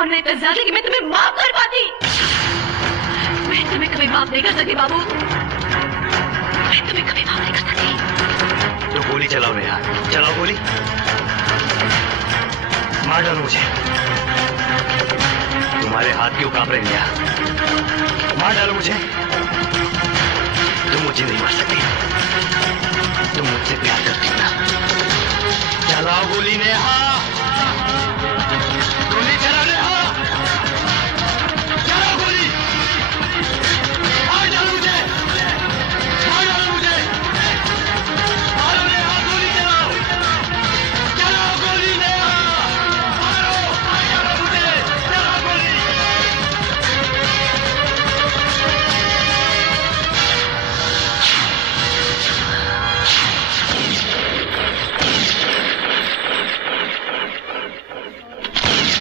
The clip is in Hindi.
और मैं इतना ज्यादा कि मैं तुम्हें माफ कर पाती। मैं तुम्हें कभी माफ नहीं कर सकती बाबू, मैं तुम्हें कभी माफ नहीं कर सकती। तो गोली चलाओ नेहा, चलाओ गोली, मार डालो मुझे। तुम्हारे हाथ क्यों कांप रहे नेहा? मार डालो मुझे। तुम मुझे नहीं मार सकती, तुम मुझसे प्यार करती हो ना। चलाओ गोली नेहा।